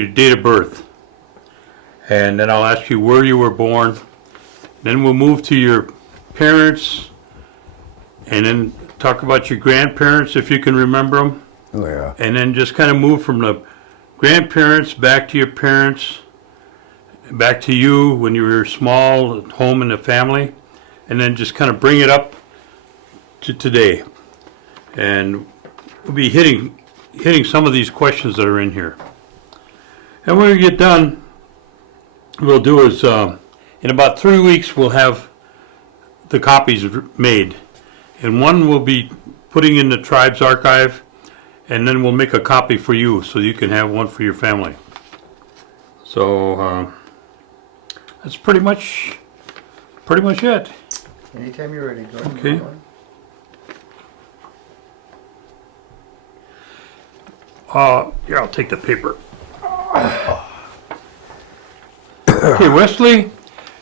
your date of birth, and then I'll ask you where you were born. Then we'll move to your parents, and then talk about your grandparents if you can remember them. Oh, yeah. And then just kind of move from the grandparents back to your parents, back to you when you were small, at home in the family, and then just kind of bring it up to today. And we'll be hitting some of these questions that are in here. And when we get done, we'll do is, in about 3 weeks, we'll have the copies made. And one we'll be putting in the tribe's archive, and then we'll make a copy for you so you can have one for your family. So that's pretty much it. Anytime you're ready, Gordon. Okay. Here, I'll take the paper. Okay, Wesley,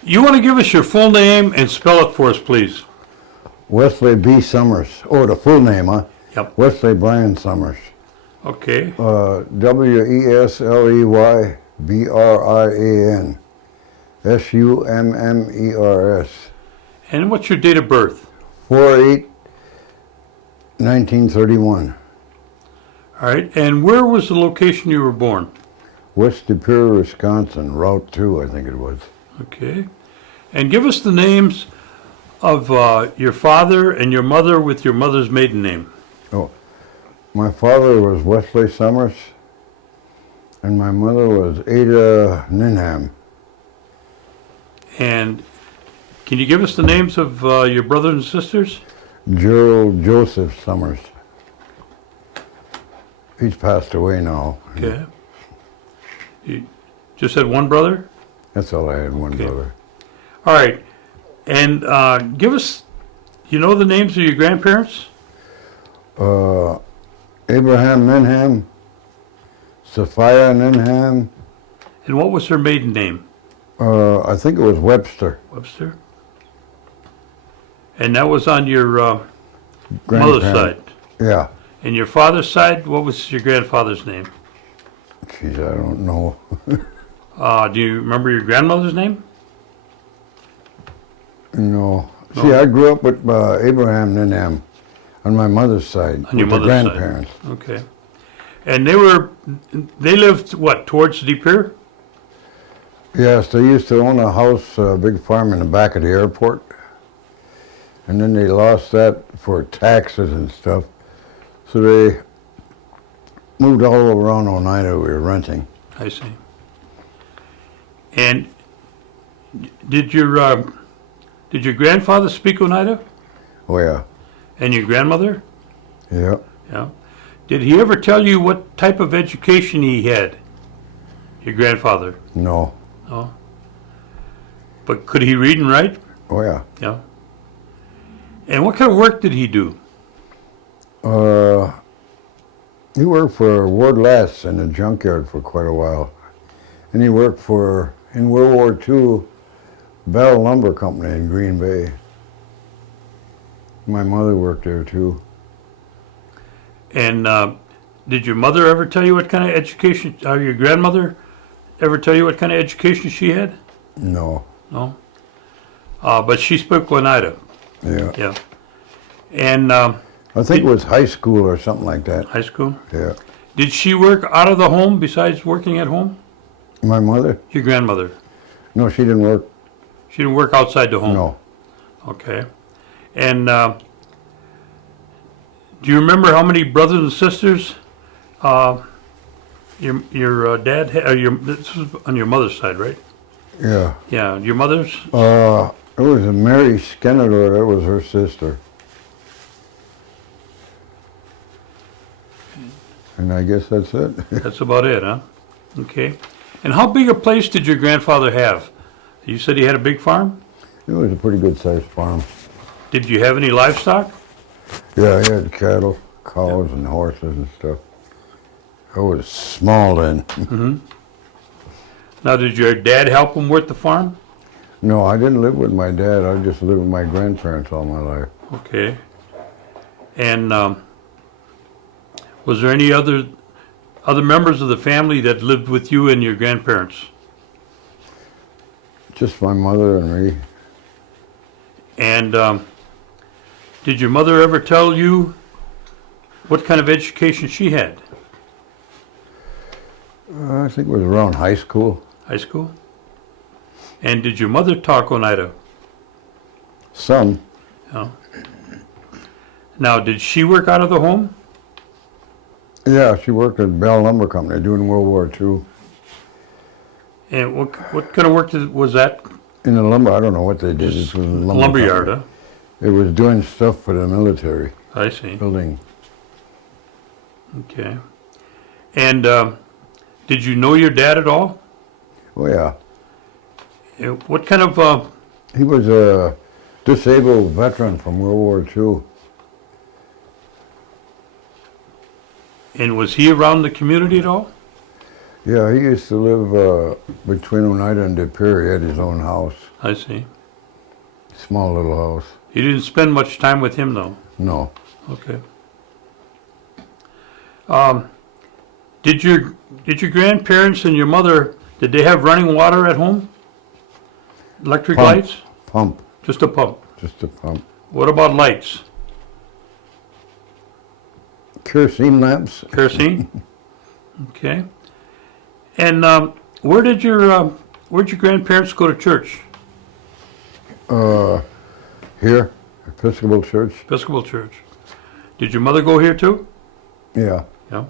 you want to give us your full name and spell it for us, please? Wesley B. Summers. Oh, the full name, huh? Yep. Wesley Brian Summers. Okay. Wesleybrian. Summers. And what's your date of birth? 4/8/1931. All right. And where was the location you were born? West De Pere, Wisconsin, Route 2, I think it was. Okay. And give us the names of your father and your mother with your mother's maiden name. Oh, my father was Wesley Summers, and my mother was Ada Ninham. And can you give us the names of your brothers and sisters? Gerald Joseph Summers. He's passed away now. Okay. You just had one brother? That's all I had, one Okay. brother. All right. And give us, you know the names of your grandparents? Abraham Ninham, Sophia Ninham, And what was her maiden name? I think it was Webster. Webster? And that was on your mother's Grandparent. side. Yeah. And your father's side, what was your grandfather's name? Jeez, I don't know. Do you remember your grandmother's name? No. No. See, I grew up with Abraham Ninham on my mother's side. On your with the mother's side. grandparents. Okay. And they lived, what, towards De Pere? Yes, they used to own a house, a big farm in the back of the airport. And then they lost that for taxes and stuff. So they moved all around Oneida. We were renting. I see. And did your grandfather speak Oneida? Oh, yeah. And your grandmother? Yeah. Yeah. Did he ever tell you what type of education he had? Your grandfather? No. No. But could he read and write? Oh, yeah. Yeah. And what kind of work did he do? He worked for Ward Lass in the junkyard for quite a while. And he worked for, in World War II, Bell Lumber Company in Green Bay. My mother worked there too. And did your mother ever tell you what kind of education, or your grandmother ever tell you what kind of education she had? No. No? But she spoke Oneida. Yeah. Yeah. And I think it was high school or something like that. high school? Yeah. Did she work out of the home besides working at home? My mother? Your grandmother? No, she didn't work. She didn't work outside the home? No. Okay. And do you remember how many brothers and sisters your dad had? This was on your mother's side, right? Yeah. Yeah. Your mother's? It was a Mary Skenador, that was her sister. And I guess that's it. That's about it, huh? Okay. And how big a place did your grandfather have? You said he had a big farm? It was a pretty good sized farm. Did you have any livestock? Yeah, he had cattle, cows, and horses and stuff. I was small then. Now, did your dad help him work the farm? No, I didn't live with my dad. I just lived with my grandparents all my life. Okay. And was there any other other members of the family that lived with you and your grandparents? Just my mother and me. And did your mother ever tell you what kind of education she had? I think it was around high school. High school? And did your mother talk Oneida? Some. No. Now, did she work out of the home? Yeah, she worked at Bell Lumber Company during World War II. And what kind of work was that? In the lumber, I don't know what they did. It was a lumber Lumberyard, company. huh? It was doing stuff for the military, I see. building. Okay. And did you know your dad at all? Oh, yeah. What kind of, He was a disabled veteran from World War II. and was he around the community at all? Yeah, he used to live between Oneida and De Pere. He had his own house, I see. small little house. You didn't spend much time with him, though? No. Okay. Did your grandparents and your mother, did they have running water at home? Electric Pump. lights? Pump, Just a pump. just a pump. What about lights? Kerosene lamps? Kerosene? Okay. And where'd your grandparents go to church? Here, Episcopal Church. Episcopal church. Did your mother go here too? Yeah. Yeah.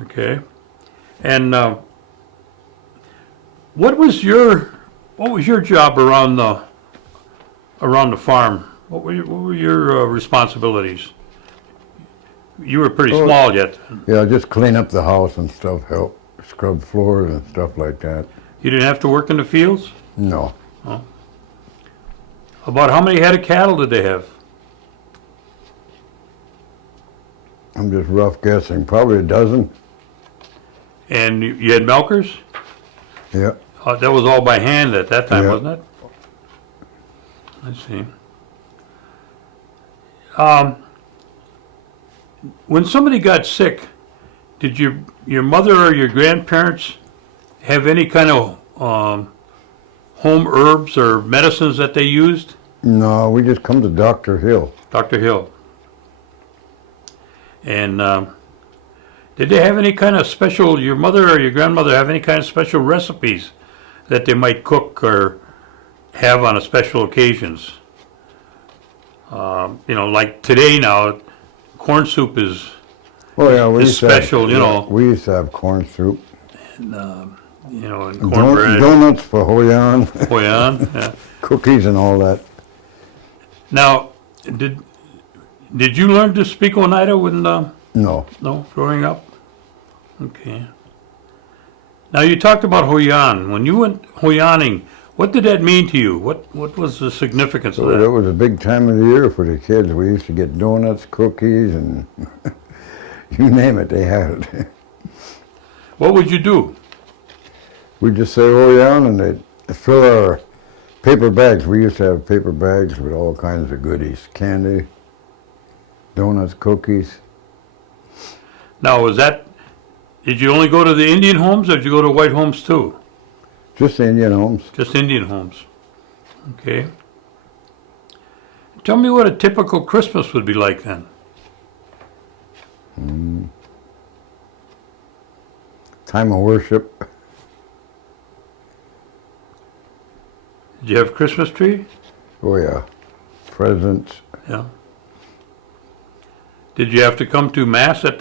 Okay. And what was your job around the farm? What were your responsibilities? You were pretty Oh. small yet. Yeah, just clean up the house and stuff, help scrub floors and stuff like that. You didn't have to work in the fields? No. About how many head of cattle did they have? I'm just rough guessing, probably a dozen. And you had milkers? Yeah. That was all by hand at that time, Yeah. wasn't it? I see. When somebody got sick, did your mother or your grandparents have any kind of home herbs or medicines that they used? No, we just come to Dr. Hill. Dr. Hill. And did they have any kind of special, your mother or your grandmother have any kind of special recipes that they might cook or have on a special occasions? Like today now, corn soup is, Oh yeah, we It's used to have- special, you know. We used to have corn soup. and cornbread, Donuts for Hoyan, Hoyan, yeah. cookies and all that. Now, did you learn to speak Oneida when, No. no, growing up? Okay. Now, you talked about Hoyan. When you went Hoyaning, what did that mean to you? What was the significance of So that that? was a big time of the year for the kids. We used to get donuts, cookies, and you name it, they had it. What would you do? We'd just say Hoyan and they'd fill our paper bags. We used to have paper bags with all kinds of goodies, candy, donuts, cookies. Now, did you only go to the Indian homes or did you go to white homes too? Just Indian homes. Just Indian homes. Okay. Tell me what a typical Christmas would be like then. Time of worship. Did you have a Christmas tree? Oh yeah. Presents. Yeah. Did you have to come to Mass at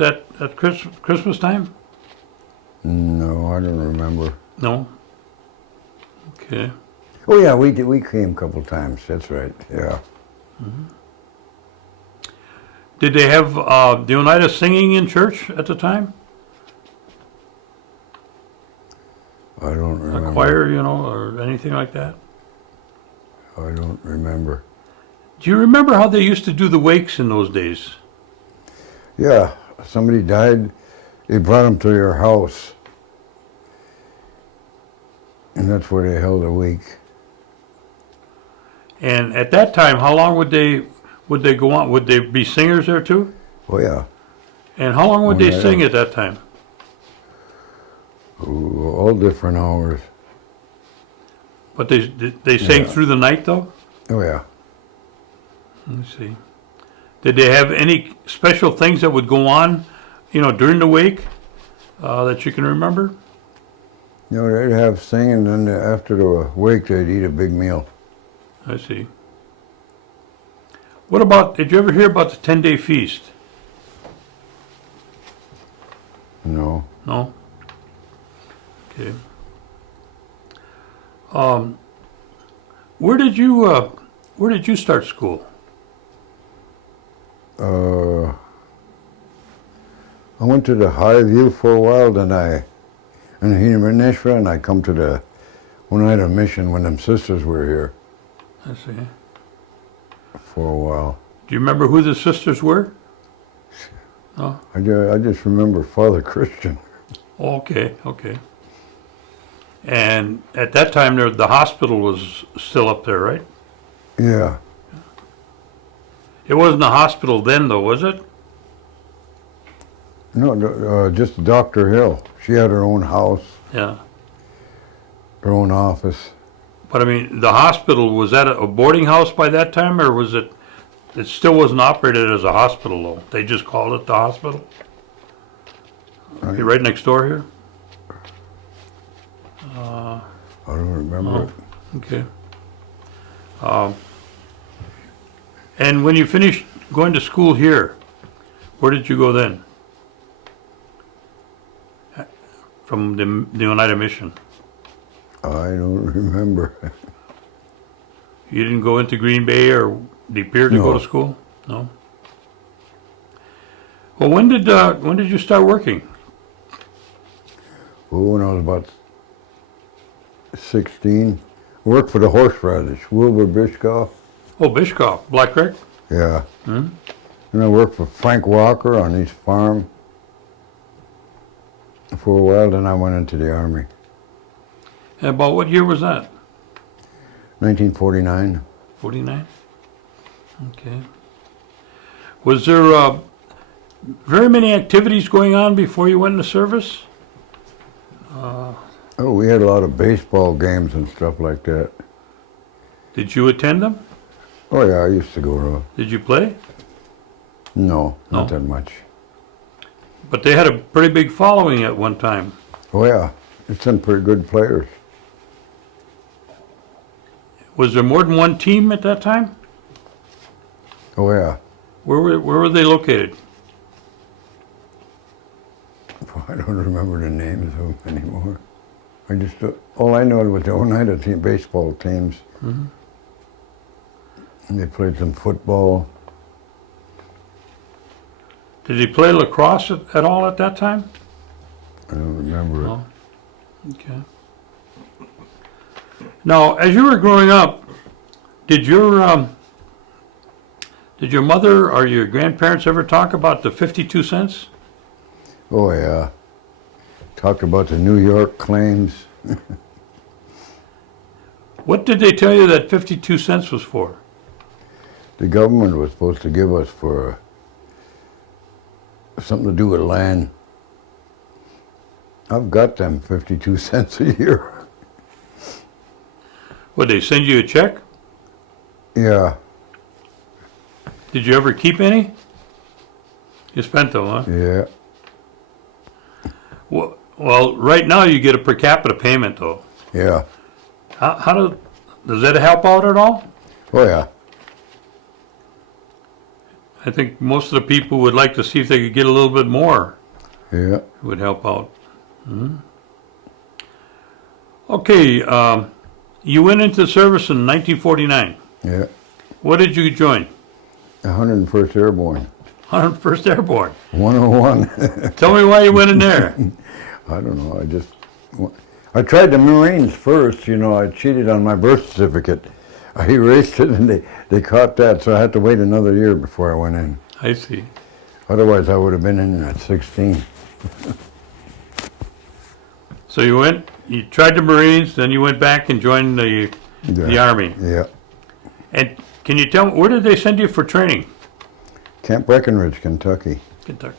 Christmas time? No, I don't remember. No? Okay. Oh yeah, we did. We came a couple times. That's right. Yeah. Did they have the Oneida singing in church at the time? I don't remember. A choir, or anything like that? I don't remember. Do you remember how they used to do the wakes in those days? Yeah, somebody died. They brought him to your house, and that's where they held a wake. And at that time, how long would they go on? Would they be singers there too? Oh yeah. And how long would Oh, they yeah. sing at that time? all different hours. But they sang Yeah. through the night though? Oh yeah. Let me see. Did they have any special things that would go on, during the wake that you can remember? They'd have singing, and then after the wake, they'd eat a big meal. I see. What about, did you ever hear about the 10-day feast? No. No? Okay. Where did you start school? I went to the High View for a while, then in Nashville, and I come to the Oneida Mission when them sisters were here I see. for a while. Do you remember who the sisters were? No? I just remember Father Christian. Oh, okay. And at that time, the hospital was still up there, right? Yeah. It wasn't a hospital then, though, was it? No, just Dr. Hill. She had her own house, Yeah. her own office. But I mean, the hospital, was that a boarding house by that time, or was it still wasn't operated as a hospital, though? They just called it the hospital? Okay, right next door here? I don't remember it. Okay. And when you finished going to school here, where did you go then? From the Oneida Mission? I don't remember. You didn't go into Green Bay or De Pere to go No. to school? No? Well, when did you start working? Oh, when I was about 16, worked for the horseradish, Wilbur Biscoff. Oh, Bishkoff, Black Creek? Yeah. Hmm? And I worked for Frank Walker on his farm for a while, then I went into the Army. And about what year was that? 1949. 49? Okay. Was there very many activities going on before you went into service? Oh, we had a lot of baseball games and stuff like that. Did you attend them? Oh yeah, I used to go to. Did you play? No, not No. that much. But they had a pretty big following at one time. Oh yeah, it's some pretty good players. Was there more than one team at that time? Oh yeah. Where were they located? I don't remember the names of them anymore. All I know was the Oneida team, baseball teams. Mm-hmm. And they played some football. Did he play lacrosse at all at that time? I don't remember it. No. Okay. Now, as you were growing up, did your mother or your grandparents ever talk about the 52 cents? Oh yeah. Talked about the New York claims. What did they tell you that 52 cents was for? The government was supposed to give us for something to do with land. I've got them 52 cents a year. Would they send you a check? Yeah, Did you ever keep any? You spent them, huh? yeah. Well, right now you get a per capita payment, though. Yeah. Does that help out at all? Oh yeah. I think most of the people would like to see if they could get a little bit more. Yeah. It would help out. Okay, you went into service in 1949. Yeah. What did you join? 101st Airborne. 101st Airborne. 101. Tell me why you went in there. I don't know. I tried the Marines first. I cheated on my birth certificate. I erased it, and they caught that, so I had to wait another year before I went in. I see. Otherwise, I would have been in at 16. So you tried the Marines, then you went back and joined the Army. Yeah. And can you tell me, where did they send you for training? Camp Breckenridge, Kentucky. Kentucky.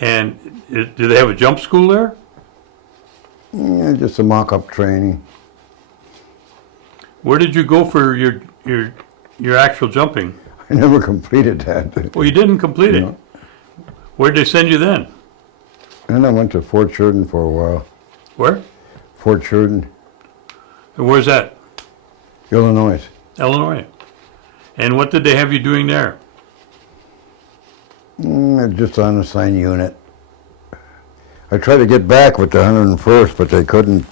And do they have a jump school there? Yeah, just a mock-up training. Where did you go for your actual jumping? I never completed that. Well, you didn't complete it. No. Where'd they send you then? And I went to Fort Sheridan for a while. Where? Fort Sheridan, And where's that? Illinois. Illinois. And what did they have you doing there? Just on a sign unit. I tried to get back with the 101st, but they couldn't.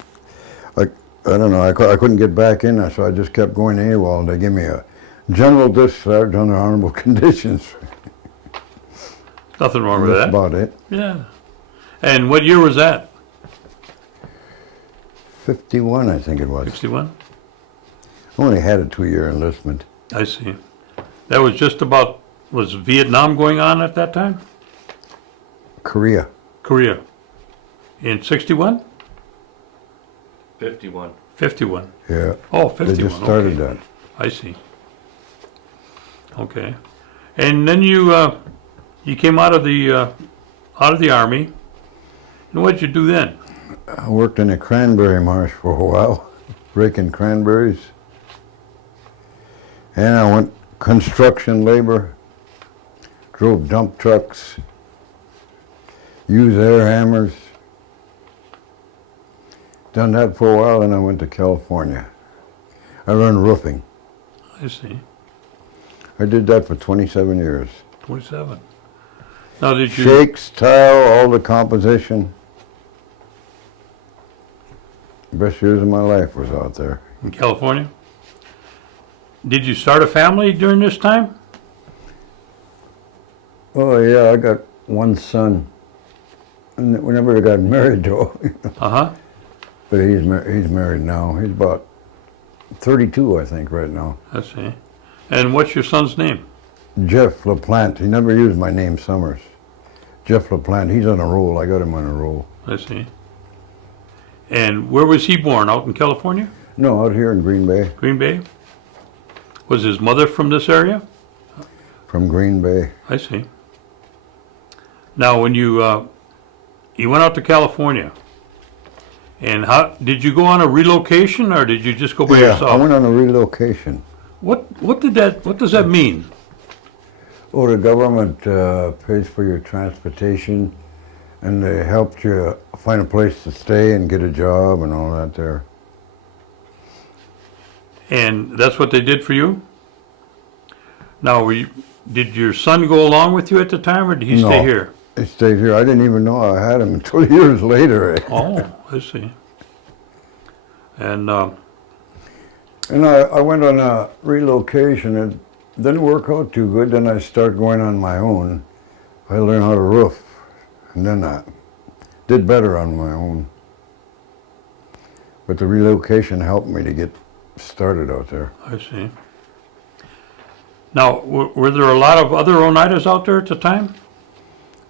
I don't know. I couldn't get back in there, so I just kept going AWOL. And they gave me a general discharge under honorable conditions. Nothing wrong with That's that. about it. Yeah. And what year was that? 51, I think it was. 61? I only had a 2-year enlistment. I see. That was just about, was Vietnam going on at that time? Korea. Korea. In 61? 51. 51. Yeah. Oh, 51. They just started okay. that. I see. Okay. And then you came out of the army. And what'd you do then? I worked in a cranberry marsh for a while, raking cranberries. And I went construction labor, drove dump trucks, used air hammers. Done that for a while, and I went to California. I run roofing. I see. I did that for 27 years. 27. Now did you... Shakes, tile, all the composition. Best years of my life was out there. In California? Did you start a family during this time? Oh yeah, I got one son. And we never got married though. Uh-huh. But he's married now. He's about 32, I think, right now. I see. And what's your son's name? Jeff LaPlante. He never used my name, Summers. Jeff LaPlante. He's on a roll. I got him on a roll. I see. And where was he born? Out in California? No, out here in Green Bay. Green Bay? Was his mother from this area? From Green Bay. I see. Now, when you went out to California, and how did you go on a relocation, or did you just go by Yeah, yourself? I went on a relocation. What does that mean? Oh, the government pays for your transportation, and they helped you find a place to stay and get a job and all that there. And that's what they did for you? Now, did your son go along with you at the time, or did he stay No. here? He stayed here. I didn't even know I had him until years later. Oh, I see. And And I went on a relocation. It didn't work out too good. Then I started going on my own. I learned how to roof. And then I did better on my own. But the relocation helped me to get started out there. I see. Now, were there a lot of other Oneidas out there at the time?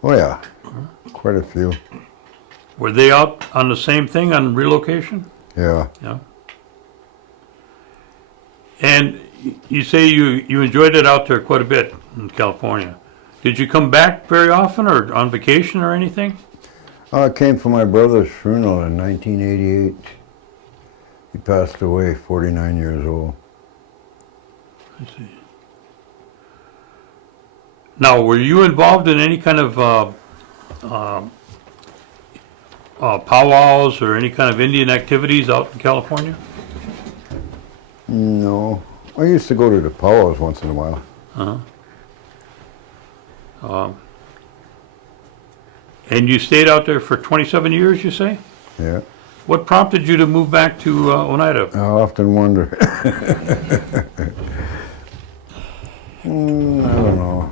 Oh yeah, quite a few. Were they out on the same thing, on relocation? Yeah. Yeah. And you say you enjoyed it out there quite a bit in California. Did you come back very often, or on vacation or anything? I came for my brother's funeral in 1988. He passed away, 49 years old. I see. Now, were you involved in any kind of powwows or any kind of Indian activities out in California? No. I used to go to the powwows once in a while. And you stayed out there for 27 years, you say? Yeah. What prompted you to move back to Oneida? I often wonder. I don't know.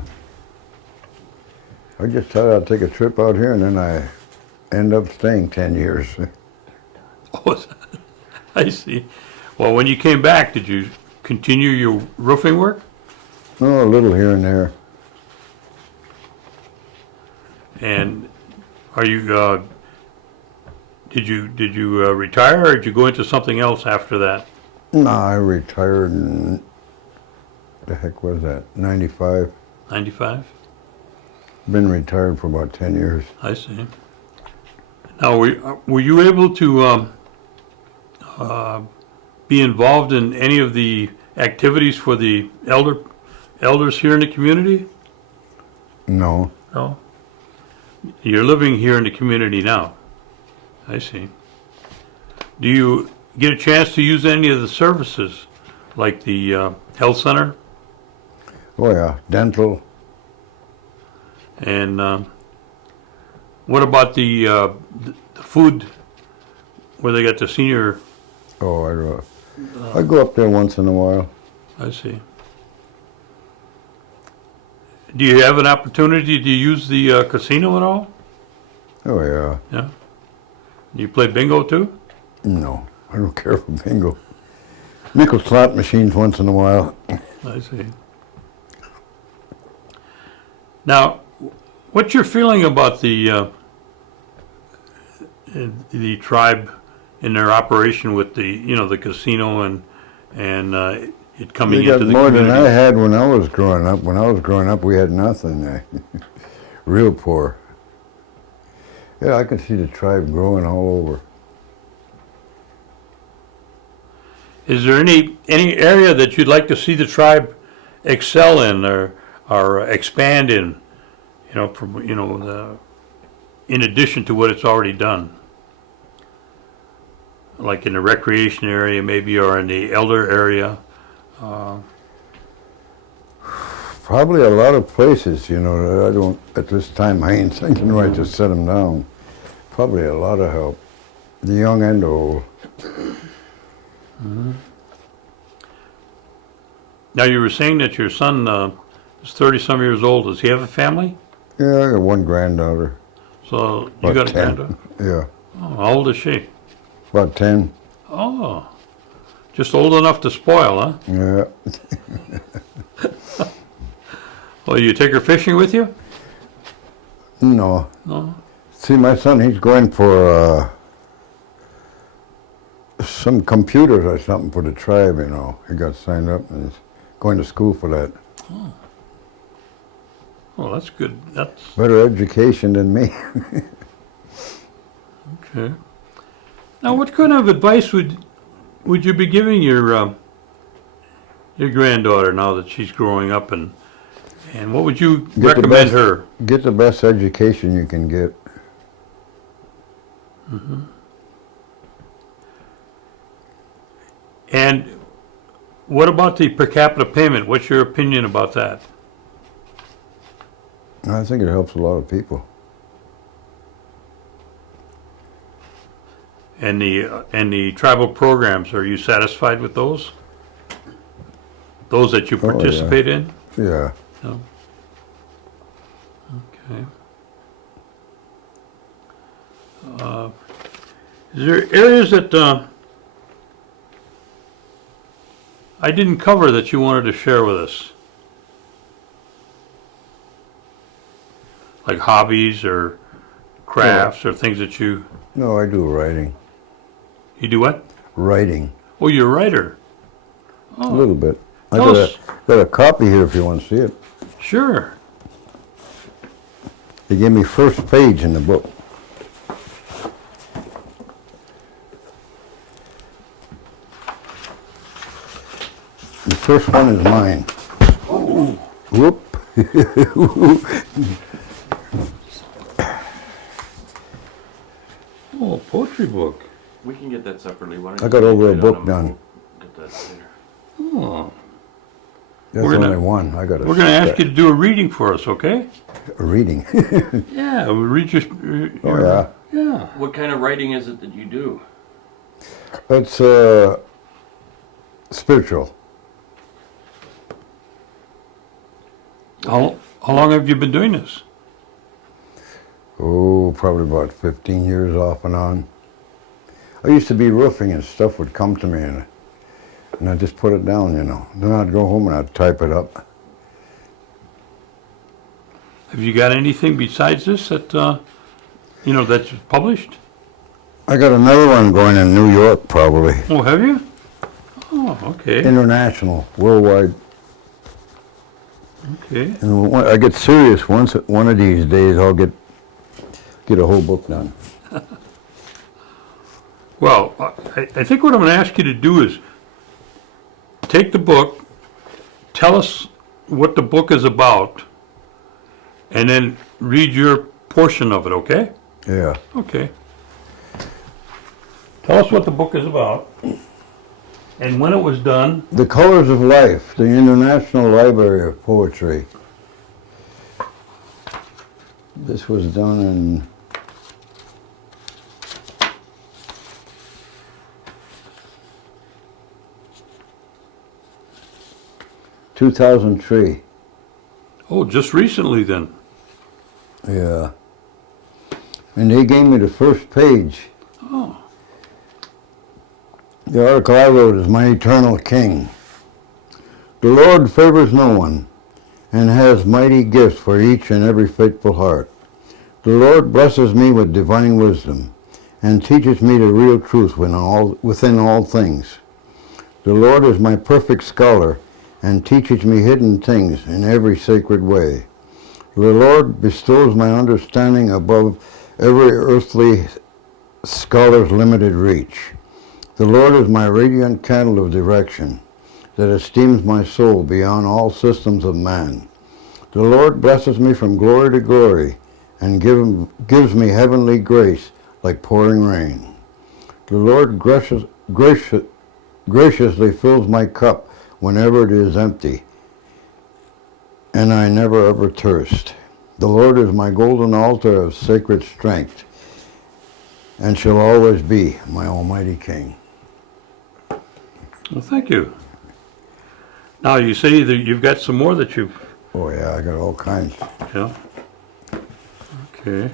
I just thought I'd take a trip out here, and then I end up staying 10 years. Oh, I see. Well, when you came back, did you continue your roofing work? Oh, a little here and there. And are you did you retire, or did you go into something else after that? No, I retired in, the heck was that, 95. 95? Been retired for about 10 years. I see. Now, were you able to be involved in any of the activities for the elders here in the community? No. No? You're living here in the community now. I see. Do you get a chance to use any of the services, like the health center? Oh yeah, dental. And what about the food where they got the senior? Oh, I go up there once in a while. I see. Do you have an opportunity to use the casino at all? Oh yeah. Yeah. Do you play bingo too? No, I don't care for bingo. Nickel slot machines once in a while. I see. Now, what's your feeling about the tribe in their operation with the casino and it coming They got into the more community? than I had when I was growing up. When I was growing up, we had nothing. Real poor. Yeah, I can see the tribe growing all over. Is there any area that you'd like to see the tribe excel in or expand in? In addition to what it's already done, like in the recreation area, maybe, or in the elder area. Probably a lot of places, that I don't, at this time, I ain't thinking right to set them down. Probably a lot of help, the young and the old. Mm-hmm. Now, you were saying that your son is 30-some years old. Does he have a family? Yeah, I got one granddaughter. So you About got a 10. granddaughter? Yeah, Oh, how old is she? about 10. Oh, just old enough to spoil, huh? Yeah. Well, you take her fishing with you? No. No? See, my son, he's going for some computers or something for the tribe, He got signed up and he's going to school for that. Oh, that's good. That's Better education than me. okay. Now, what kind of advice would you be giving your granddaughter now that she's growing up, and what would you recommend her? Get the best education you can get. Mm-hmm. And what about the per capita payment? What's your opinion about that? I think it helps a lot of people. And the tribal programs, are you satisfied with those? Those that you Oh, yeah. participate in? Yeah. No. Okay. Is there areas that I didn't cover that you wanted to share with us? Like hobbies or crafts or things that you No, I do writing. do what? Writing. Oh, you're a writer. A little bit. I Tell got us. got a copy here if you want to see it. Sure. They gave me first page in the book. The first one is mine. Whoop. Oh, poetry book. We can get that separately. Why don't I you got over a write on book them? done. We'll get that later. Oh. That's We're gonna- only one. I got We're going to ask you to do a reading for us, okay? a reading. Yeah, we'll read your. Oh yeah. Yeah. What kind of writing is it that you do? It's spiritual. How long have you been doing this? Oh, probably about 15 years off and on. I used to be roofing and stuff would come to me and I'd just put it down, Then I'd go home and I'd type it up. Have you got anything besides this that, that's published? I got another one going in New York, probably. Oh, have you? Oh, okay. International, worldwide. Okay. And when I get serious one of these days, I'll get a whole book done. Well, I think what I'm gonna ask you to do is take the book, tell us what the book is about, and then read your portion of it, okay? Yeah. Okay. Tell us what the book is about, and when it was done. The Colors of Life, the International Library of Poetry. This was done in 2003. Oh, just recently then. Yeah. And they gave me the first page. Oh. The article I wrote is My Eternal King. The Lord favors no one and has mighty gifts for each and every faithful heart. The Lord blesses me with divine wisdom and teaches me the real truth within all things. The Lord is my perfect scholar and teaches me hidden things in every sacred way. The Lord bestows my understanding above every earthly scholar's limited reach. The Lord is my radiant candle of direction that esteems my soul beyond all systems of man. The Lord blesses me from glory to glory and gives me heavenly grace like pouring rain. The Lord graciously fills my cup whenever it is empty, and I never ever thirst. The Lord is my golden altar of sacred strength and shall always be my almighty King. Well, thank you. Now, you say that you've got some more that you've, Oh yeah, I got all kinds. yeah? Okay.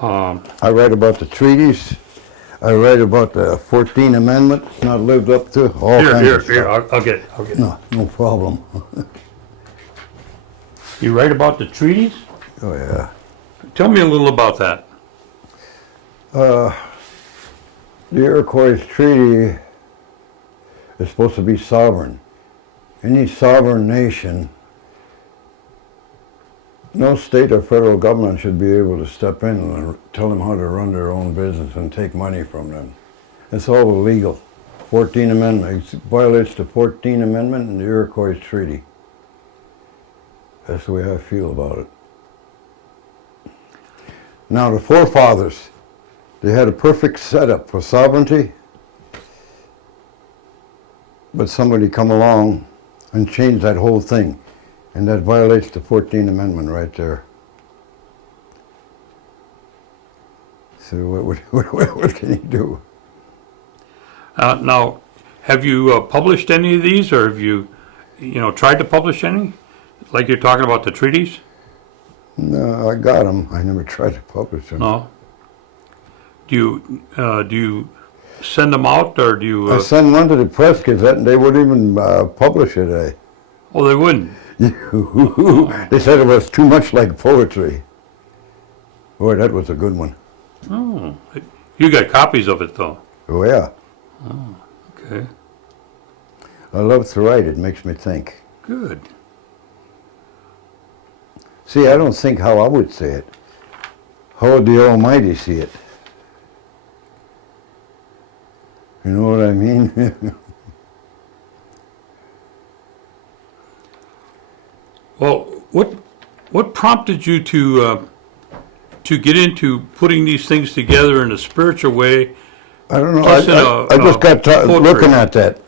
I write about the treaties. I write about the 14th Amendment, not lived up to. All kinds of Here, stuff. I'll get it. No problem. You write about the treaties? Oh yeah. Tell me a little about that. The Iroquois Treaty is supposed to be sovereign. Any sovereign nation, no state or federal government should be able to step in and tell them how to run their own business and take money from them. It's all illegal. 14th Amendment, it violates the 14th Amendment and the Iroquois Treaty. That's the way I feel about it. Now the forefathers, they had a perfect setup for sovereignty, but somebody come along and changed that whole thing, and that violates the 14th Amendment right there. So what can you do? Now, have you published any of these, or have you tried to publish any? Like you're talking about the treaties? No, I got them. I never tried to publish them. No. Do you send them out, or do you? I sent one to the Press Gazette, and they wouldn't even publish it. Oh, they wouldn't. They said it was too much like poetry. Boy, that was a good one. Oh, you got copies of it though. Oh yeah. Okay, I love to write. It makes me think. good. See, I don't think how I would say it. How would the Almighty see it? You know what I mean? Well, what prompted you to get into putting these things together in a spiritual way? I don't know. Plus I just got poetry. looking at that.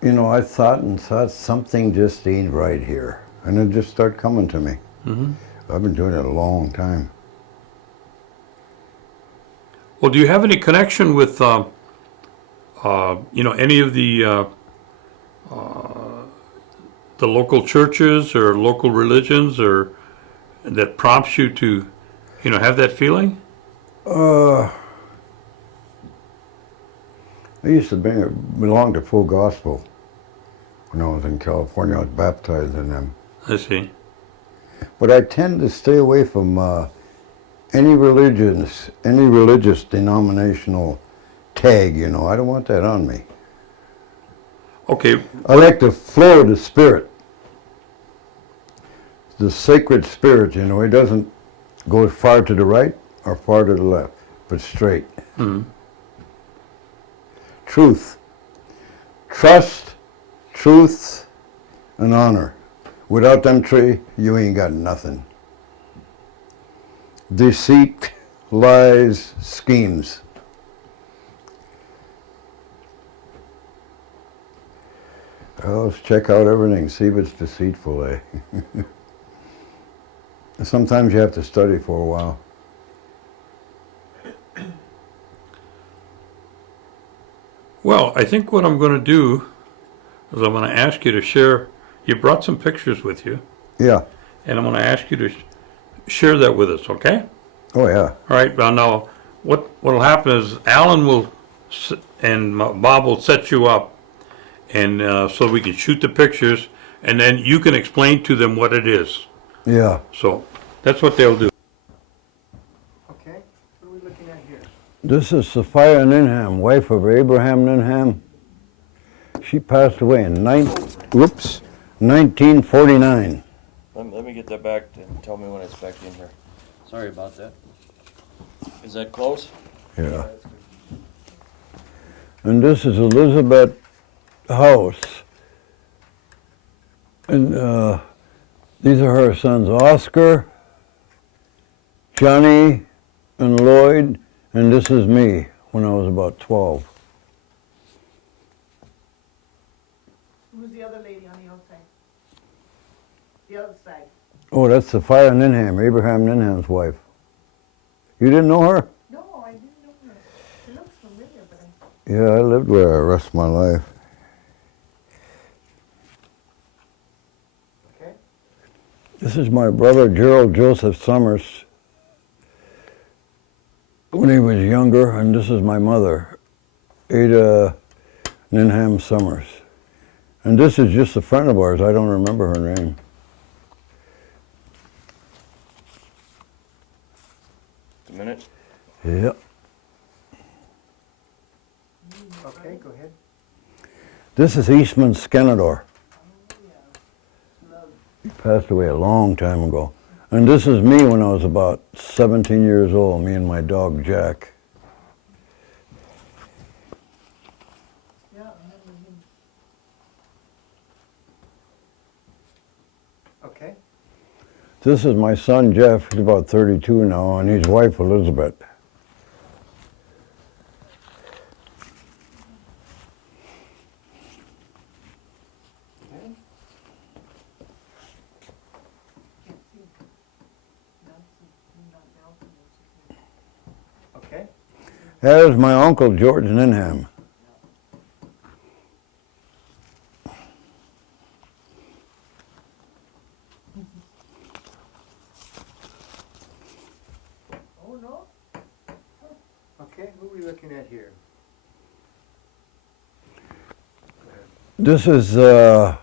You know, I thought something just ain't right here, and it just started coming to me. Mm-hmm. I've been doing it a long time. Well, do you have any connection with any of the local churches or local religions, or that prompts you to, have that feeling? I used to belong to Full Gospel when I was in California. I was baptized in them. I see. But I tend to stay away from any religious denominational tag, I don't want that on me. Okay. I like the flow of the Spirit. The sacred Spirit, it doesn't go far to the right or far to the left. but straight. Truth. Trust, truth, and honor. Without them three, you ain't got nothing. Deceit, lies, schemes. Well, let's check out everything, see if it's deceitful, eh? Sometimes you have to study for a while. Well, I think what I'm going to do is I'm going to ask you to share. You brought some pictures with you, Yeah. and I'm going to ask you to share that with us, okay? Oh, yeah. All right, well, now, what'll happen is Alan will, and Bob will set you up, and so we can shoot the pictures, and then you can explain to them what it is. Yeah. So that's what they'll do. Okay, what are we looking at here? This is Sophia Ninham, wife of Abraham Ninham. She passed away in 1949. Let me get that back and tell me when it's back in here. Sorry about that. Is that close? Yeah. And this is Elizabeth House. And these are her sons, Oscar, Johnny, and Lloyd. And this is me when I was about 12. Who's the other lady on the outside? The other side. Oh, that's Sophia Ninham, Abraham Ninham's wife. You didn't know her? No, I didn't know her. She looks familiar, but I... Yeah, I lived with her the rest of my life. Okay, This is my brother, Gerald Joseph Summers, when he was younger, and this is my mother, Ada Ninham Summers. And this is just a friend of ours. I don't remember her name. A minute. Yep. okay, go ahead. This is Eastman Skenador. He passed away a long time ago. And this is me when I was about 17 years old, me and my dog Jack. Yeah, I remember him. Okay, This is my son Jeff, he's about 32 now, and his wife Elizabeth. okay, Can't see. Nelson, not Nelson, what's his name? okay, That is my uncle George Ninham. Oh, no? okay, who are we looking at here? This is Irene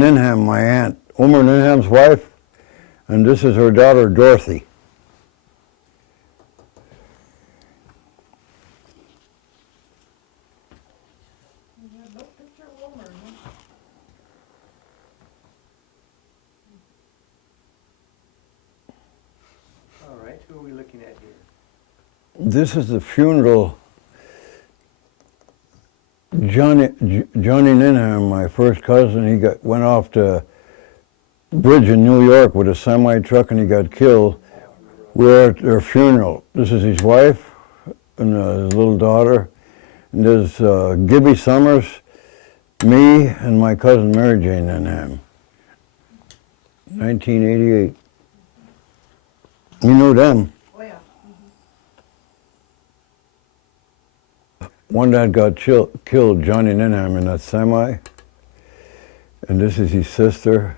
Ninham, my aunt, Omer Ninham's wife, and this is her daughter Dorothy. You have no picture of Homer, huh? All right, who are we looking at here? This is the funeral. Johnny Ninham, my first cousin, he went off the bridge in New York with a semi-truck and he got killed. We're at their funeral. This is his wife and his little daughter. And there's Gibby Summers, me, and my cousin Mary Jane Ninham. 1988. You knew them. Oh, yeah. One dad got killed, Johnny Ninham, in that semi. And this is his sister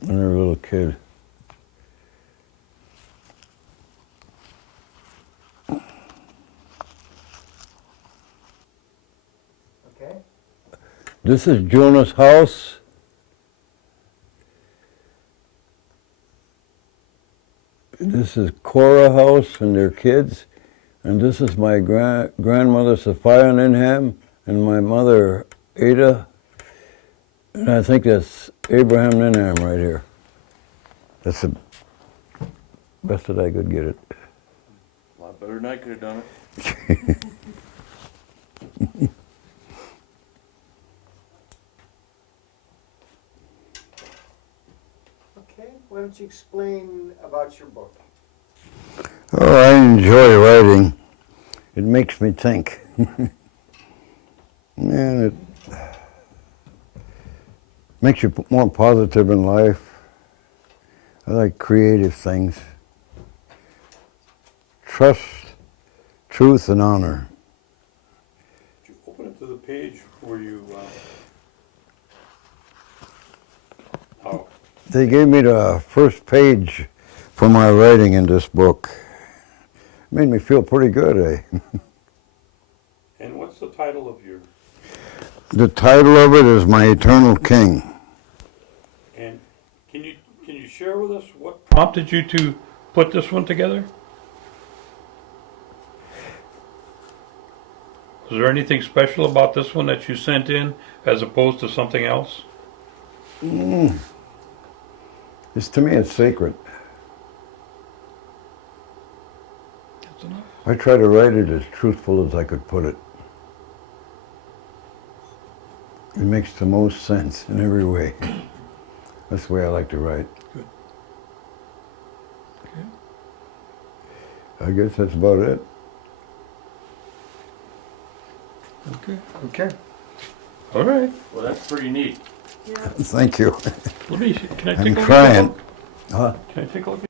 and her little kid. Okay, This is Jonas' house. This is Cora House and their kids. And this is my grandmother, Sophia Ninham, and my mother, Ada. And I think that's Abraham Ninham right here. That's the best that I could get it. Well, Better than I could have done it. Okay, why don't you explain about your book? Oh, I enjoy writing. It makes me think. And it makes you more positive in life. I like creative things. Trust, truth, and honor. Could you open it to the page where you, oh, They gave me the first page for my writing in this book. Made me feel pretty good, eh? and what's the title of your, The title of it is My Eternal King. and can you share with us what prompted you to put this one together? Was there anything special about this one that you sent in as opposed to something else? It's, to me, it's sacred. That's enough. I try to write it as truthful as I could put it. It makes the most sense in every way. That's the way I like to write. Good. Okay. I guess that's about it. Okay. Okay. All right. Well, that's pretty neat. Yeah. Thank you. Let me, can I take a I'm look? trying. Huh? Can I take a look?